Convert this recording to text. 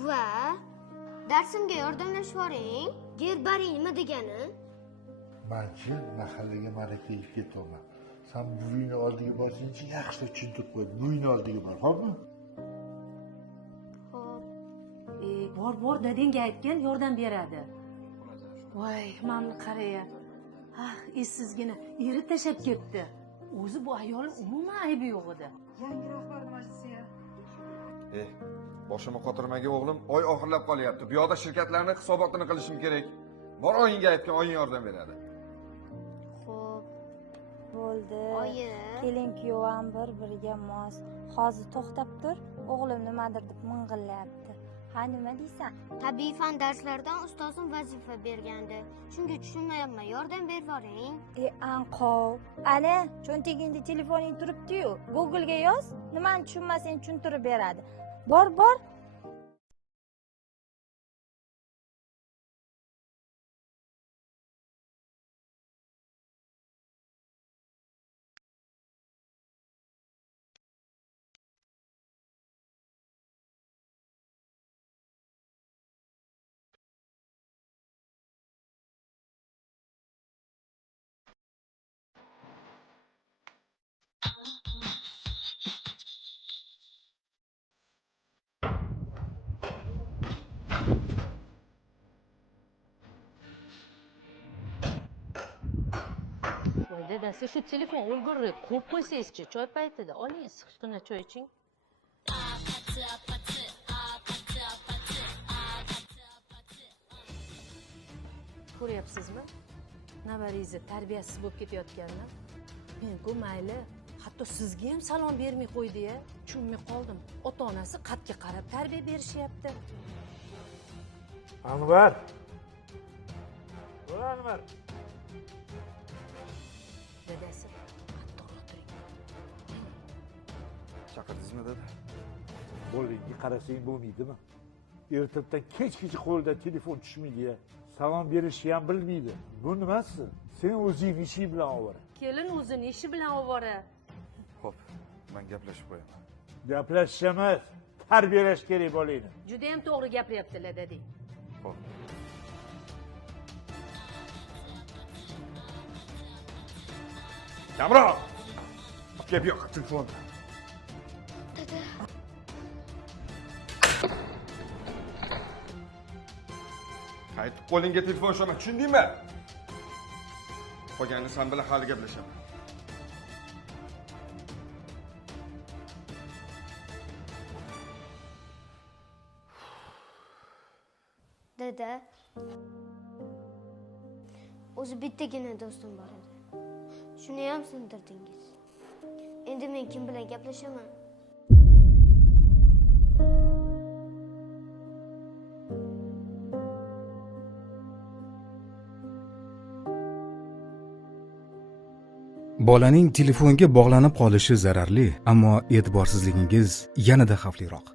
Buva, darsimga yordamlashib yuboring. Gerbariy nima degani? Manchi mahallaga ma'rakaga ketaman. Sen buvingni oldiga borsangchi, yaxshi tushuntirib qo'y. Buvingni oldiga bor, xo'pmi? Xo'p. Bor dadangga aytgan yordam beradi. Voy, mamni qaraya. Essizgina eri tashab ketdi. O'zi bu ayolning umuman aybi yo'q edi. Yangi rahbar majlisiga. Boshimni qotirmaga o'g'lim, oy oxirlab qolyapti. Bu yoqda shirkatlarning hisobotini qilishim kerak. Bor oyingga aytgan, oying yordam beradi. Xo'p. Bo'ldi. Oyi. Kelin-kuyov ham bir-biriga mos. Hozir to'xtab tur. O'g'lim nimadir deb ming'illayapti. Ha, nima deysan? Tabiiy fan darslaridan ustozim vazifa bergandi. Shunga tushunmayapman. Yordam berib yuboring. Anqov. Ana, cho'ntagingda telefoning turibdi-yu. Google ga yoz. Nimani tushunmasang tushuntirib beradi. Bor. Voy dadasi, shu telefon o'lgurni qo'yib qo'ysangizchi, choy paytida oling, issiqgina choy iching. Ko'ryapsizmi? Navaringizni tarbiyasiz bo'lib ketayotganini. Men-ku mayli, hatto sizga ham salom bermay qo'ydi-ya. Tushunmay qoldim. Ota-onasi qadga qarab tarbiya berishyapti. Anvar. Bo'l Anvar. Dadasi, qattiqroq turing. Chaqirdingizmi dada? Bolangga qarasang bo'lmaydimi? Ertadan kechgacha qo'lida telefon tushmaydi-ya. Salom berishni ham bilmaydi. Bu nimasi? Sen o'zing ishing bilan ovora. Kelin o'zini ishi bilan ovora. Xo'p, men gaplashib qo'yaman. Gaplashish emas, tarbiyalash kerak bolangni. Juda ham to'g'ri gapiryaptilar, dadang. Xo'p. Kamroq! Gap yo'q, telefon. Dada. Qaytib qo'lingga telefon ushlama, tushundingmi? Qolganini sen bilan hali gaplashaman. Dada. O'zi bittagina do'stim bor edi. Shuni ham sindirdingiz. Endi men kim bilan gaplashaman? Bolaning telefonga bog'lanib qolishi zararli, ammo e'tiborsizligingiz yanada xavfliroq.